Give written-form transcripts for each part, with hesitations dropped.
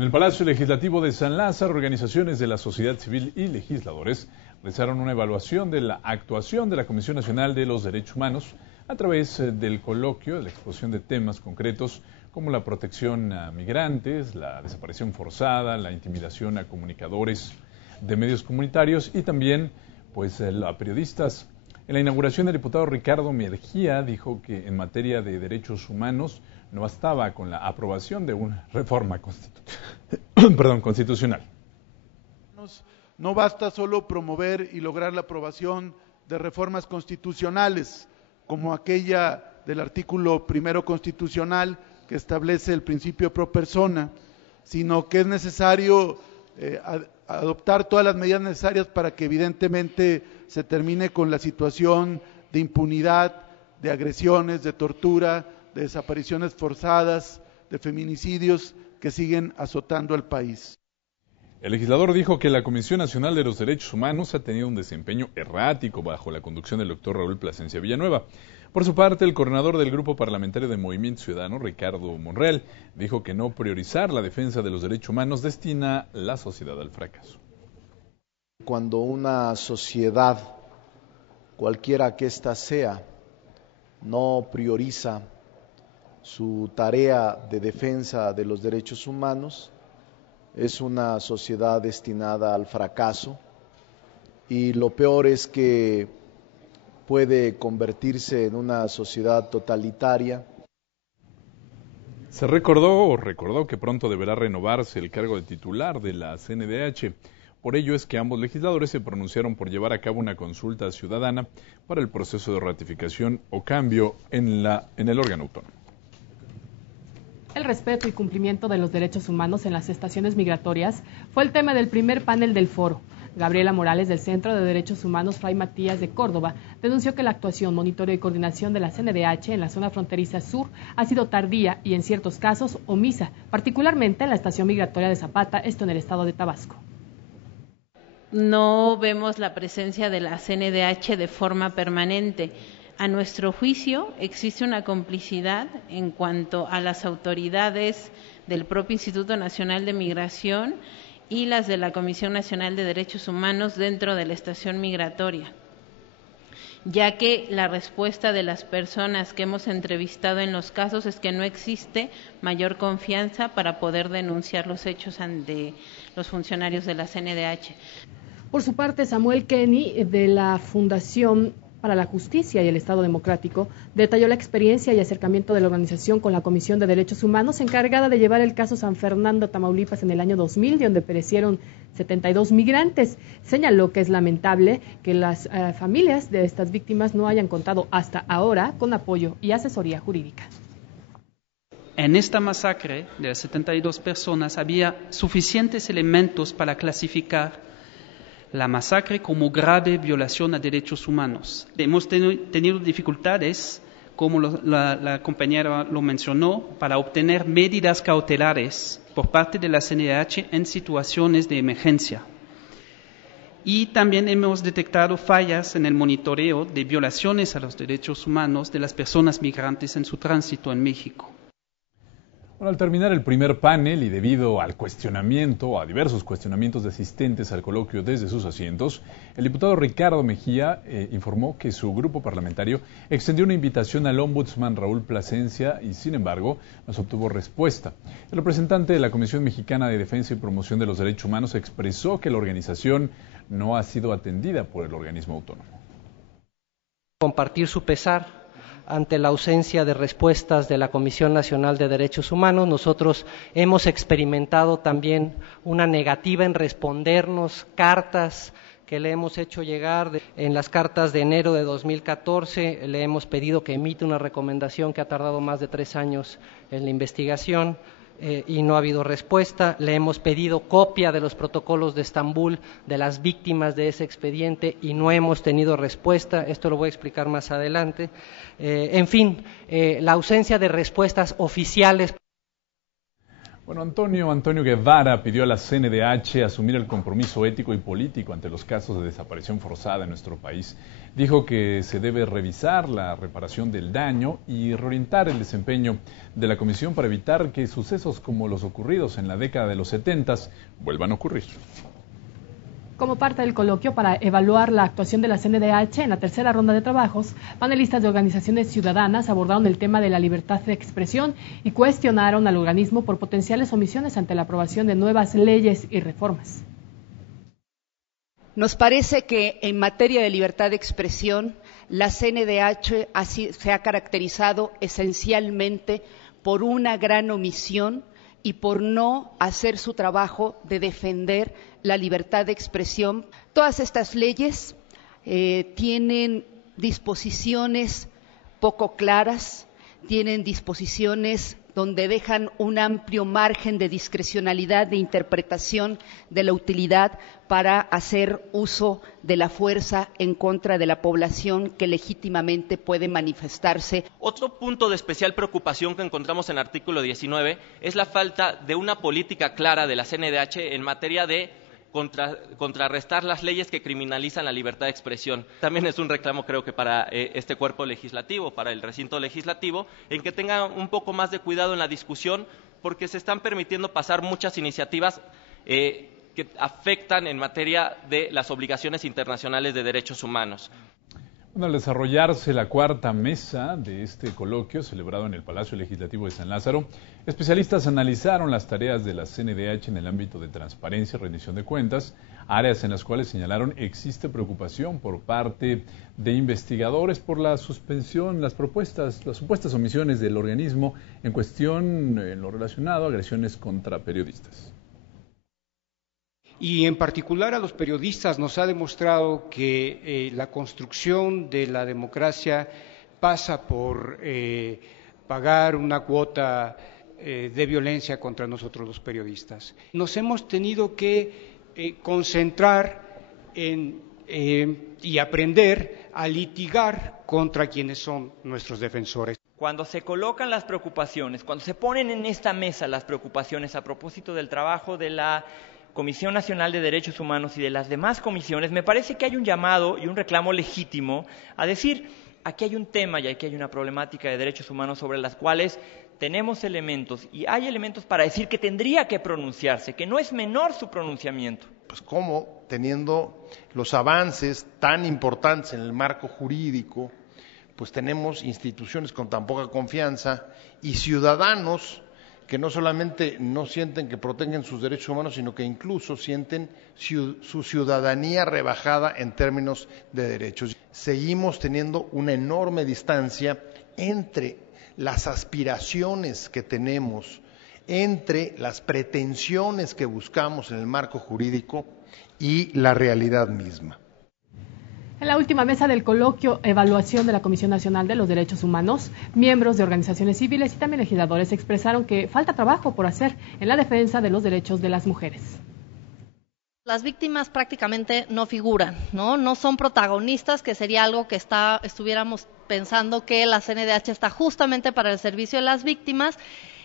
En el Palacio Legislativo de San Lázaro, organizaciones de la sociedad civil y legisladores realizaron una evaluación de la actuación de la Comisión Nacional de los Derechos Humanos a través del coloquio, de la exposición de temas concretos como la protección a migrantes, la desaparición forzada, la intimidación a comunicadores de medios comunitarios y también a periodistas. En la inauguración, el diputado Ricardo Mejía dijo que en materia de derechos humanos no bastaba con la aprobación de una reforma constitucional. No basta solo promover y lograr la aprobación de reformas constitucionales, como aquella del artículo 1 constitucional que establece el principio pro persona, sino que es necesario adoptar todas las medidas necesarias para que evidentemente se termine con la situación de impunidad, de agresiones, de tortura, de desapariciones forzadas, de feminicidios que siguen azotando al país. El legislador dijo que la Comisión Nacional de los Derechos Humanos ha tenido un desempeño errático bajo la conducción del doctor Raúl Plasencia Villanueva. Por su parte, el coordinador del Grupo Parlamentario de Movimiento Ciudadano, Ricardo Monreal, dijo que no priorizar la defensa de los derechos humanos destina la sociedad al fracaso. Cuando una sociedad, cualquiera que ésta sea, no prioriza su tarea de defensa de los derechos humanos, es una sociedad destinada al fracaso, y lo peor es que puede convertirse en una sociedad totalitaria. Se recordó que pronto deberá renovarse el cargo de titular de la CNDH. Por ello es que ambos legisladores se pronunciaron por llevar a cabo una consulta ciudadana para el proceso de ratificación o cambio en el órgano autónomo. El respeto y cumplimiento de los derechos humanos en las estaciones migratorias fue el tema del primer panel del foro. Gabriela Morales, del Centro de Derechos Humanos Fray Matías de Córdoba, denunció que la actuación, monitoreo y coordinación de la CNDH en la zona fronteriza sur ha sido tardía y en ciertos casos omisa, particularmente en la estación migratoria de Zapata, esto en el estado de Tabasco. No vemos la presencia de la CNDH de forma permanente. A nuestro juicio, existe una complicidad en cuanto a las autoridades del propio Instituto Nacional de Migración y las de la Comisión Nacional de Derechos Humanos dentro de la estación migratoria, ya que la respuesta de las personas que hemos entrevistado en los casos es que no existe mayor confianza para poder denunciar los hechos ante los funcionarios de la CNDH. Por su parte, Samuel Kenny, de la Fundación para la Justicia y el Estado Democrático, detalló la experiencia y acercamiento de la organización con la Comisión de Derechos Humanos encargada de llevar el caso San Fernando, Tamaulipas, en el año 2000, donde perecieron 72 migrantes. Señaló que es lamentable que las familias de estas víctimas no hayan contado hasta ahora con apoyo y asesoría jurídica. En esta masacre de las 72 personas había suficientes elementos para clasificar la masacre como grave violación a derechos humanos. Hemos tenido dificultades, como la compañera lo mencionó, para obtener medidas cautelares por parte de la CNDH en situaciones de emergencia. Y también hemos detectado fallas en el monitoreo de violaciones a los derechos humanos de las personas migrantes en su tránsito en México. Bueno, al terminar el primer panel y debido al a diversos cuestionamientos de asistentes al coloquio desde sus asientos, el diputado Ricardo Mejía informó que su grupo parlamentario extendió una invitación al ombudsman Raúl Plasencia y, sin embargo, no se obtuvo respuesta. El representante de la Comisión Mexicana de Defensa y Promoción de los Derechos Humanos expresó que la organización no ha sido atendida por el organismo autónomo. Compartir su pesar ante la ausencia de respuestas de la Comisión Nacional de Derechos Humanos. Nosotros hemos experimentado también una negativa en respondernos cartas que le hemos hecho llegar. En las cartas de enero de 2014 le hemos pedido que emita una recomendación que ha tardado más de 3 años en la investigación. Y no ha habido respuesta. Le hemos pedido copia de los protocolos de Estambul de las víctimas de ese expediente y no hemos tenido respuesta. Esto lo voy a explicar más adelante. En fin, la ausencia de respuestas oficiales. Bueno, Antonio Guevara pidió a la CNDH asumir el compromiso ético y político ante los casos de desaparición forzada en nuestro país. Dijo que se debe revisar la reparación del daño y reorientar el desempeño de la comisión para evitar que sucesos como los ocurridos en la década de los 70 vuelvan a ocurrir. Como parte del coloquio para evaluar la actuación de la CNDH en la tercera ronda de trabajos, panelistas de organizaciones ciudadanas abordaron el tema de la libertad de expresión y cuestionaron al organismo por potenciales omisiones ante la aprobación de nuevas leyes y reformas. Nos parece que en materia de libertad de expresión, la CNDH se ha caracterizado esencialmente por una gran omisión y por no hacer su trabajo de defender la libertad de expresión. Todas estas leyes tienen disposiciones poco claras, tienen disposiciones donde dejan un amplio margen de discrecionalidad de interpretación de la utilidad para hacer uso de la fuerza en contra de la población que legítimamente puede manifestarse. Otro punto de especial preocupación que encontramos en el artículo 19 es la falta de una política clara de la CNDH en materia de contrarrestar las leyes que criminalizan la libertad de expresión. También es un reclamo, creo que para este cuerpo legislativo, para el recinto legislativo, en que tenga un poco más de cuidado en la discusión, porque se están permitiendo pasar muchas iniciativas que afectan en materia de las obligaciones internacionales de derechos humanos. Bueno, al desarrollarse la cuarta mesa de este coloquio celebrado en el Palacio Legislativo de San Lázaro, especialistas analizaron las tareas de la CNDH en el ámbito de transparencia y rendición de cuentas, áreas en las cuales señalaron existe preocupación por parte de investigadores por la suspensión, las supuestas omisiones del organismo en cuestión en lo relacionado a agresiones contra periodistas. Y en particular a los periodistas nos ha demostrado que la construcción de la democracia pasa por pagar una cuota de violencia contra nosotros los periodistas. Nos hemos tenido que concentrar y aprender a litigar contra quienes son nuestros defensores. Cuando se colocan las preocupaciones, cuando se ponen en esta mesa las preocupaciones a propósito del trabajo de la Comisión Nacional de Derechos Humanos y de las demás comisiones, me parece que hay un llamado y un reclamo legítimo a decir, aquí hay un tema y aquí hay una problemática de derechos humanos sobre las cuales tenemos elementos y hay elementos para decir que tendría que pronunciarse, que no es menor su pronunciamiento. Pues cómo, teniendo los avances tan importantes en el marco jurídico, pues tenemos instituciones con tan poca confianza y ciudadanos que no solamente no sienten que protegen sus derechos humanos, sino que incluso sienten su ciudadanía rebajada en términos de derechos. Seguimos teniendo una enorme distancia entre las aspiraciones que tenemos, entre las pretensiones que buscamos en el marco jurídico y la realidad misma. En la última mesa del coloquio Evaluación de la Comisión Nacional de los Derechos Humanos, miembros de organizaciones civiles y también legisladores expresaron que falta trabajo por hacer en la defensa de los derechos de las mujeres. Las víctimas prácticamente no figuran, no son protagonistas, que sería algo que estuviéramos pensando que la CNDH está justamente para el servicio de las víctimas.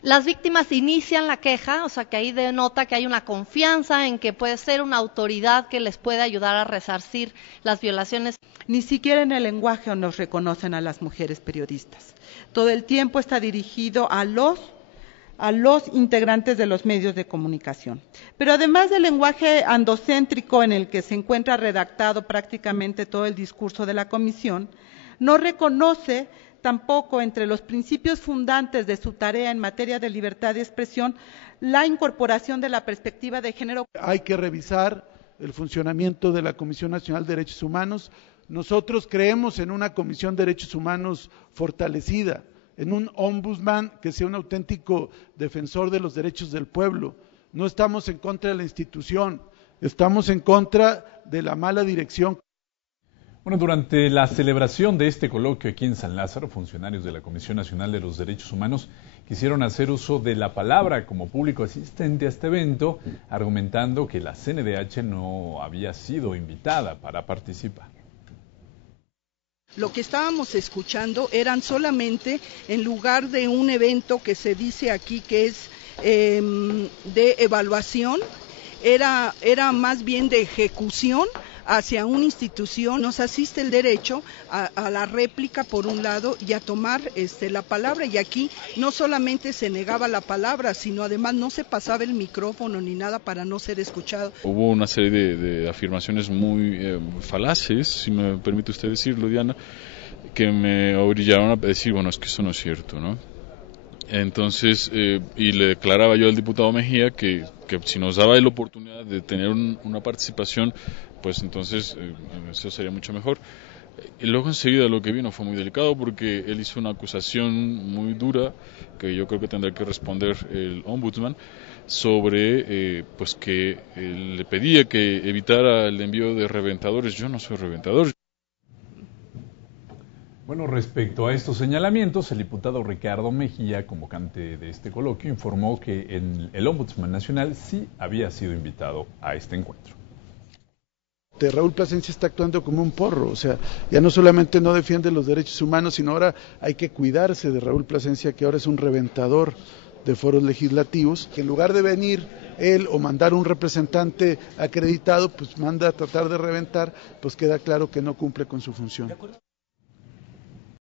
Las víctimas inician la queja, o sea que ahí denota que hay una confianza en que puede ser una autoridad que les puede ayudar a resarcir las violaciones. Ni siquiera en el lenguaje nos reconocen a las mujeres periodistas. Todo el tiempo está dirigido a los integrantes de los medios de comunicación. Pero además del lenguaje andocéntrico en el que se encuentra redactado prácticamente todo el discurso de la comisión, no reconoce tampoco entre los principios fundantes de su tarea en materia de libertad de expresión la incorporación de la perspectiva de género. Hay que revisar el funcionamiento de la Comisión Nacional de Derechos Humanos. Nosotros creemos en una Comisión de Derechos Humanos fortalecida, en un ombudsman que sea un auténtico defensor de los derechos del pueblo. No estamos en contra de la institución, estamos en contra de la mala dirección. Bueno, durante la celebración de este coloquio aquí en San Lázaro, funcionarios de la Comisión Nacional de los Derechos Humanos quisieron hacer uso de la palabra como público asistente a este evento, argumentando que la CNDH no había sido invitada para participar. Lo que estábamos escuchando eran solamente, en lugar de un evento que se dice aquí que es de evaluación, era más bien de ejecución hacia una institución. Nos asiste el derecho a la réplica por un lado y a tomar la palabra, y aquí no solamente se negaba la palabra, sino además no se pasaba el micrófono ni nada para no ser escuchado. Hubo una serie de afirmaciones muy falaces, si me permite usted decirlo, Diana, que me orillaron a decir, bueno, es que eso no es cierto, ¿no? Entonces, y le declaraba yo al diputado Mejía que si nos daba la oportunidad de tener una participación, pues entonces eso sería mucho mejor. Y luego enseguida lo que vino fue muy delicado, porque él hizo una acusación muy dura que yo creo que tendrá que responder el ombudsman sobre pues que le pedía que evitara el envío de reventadores. Yo no soy reventador. Bueno, respecto a estos señalamientos, el diputado Ricardo Mejía, convocante de este coloquio, informó que el Ombudsman Nacional sí había sido invitado a este encuentro. Raúl Plasencia está actuando como un porro, o sea, ya no solamente no defiende los derechos humanos, sino ahora hay que cuidarse de Raúl Plasencia, que ahora es un reventador de foros legislativos, que en lugar de venir él o mandar un representante acreditado, pues manda a tratar de reventar, pues queda claro que no cumple con su función.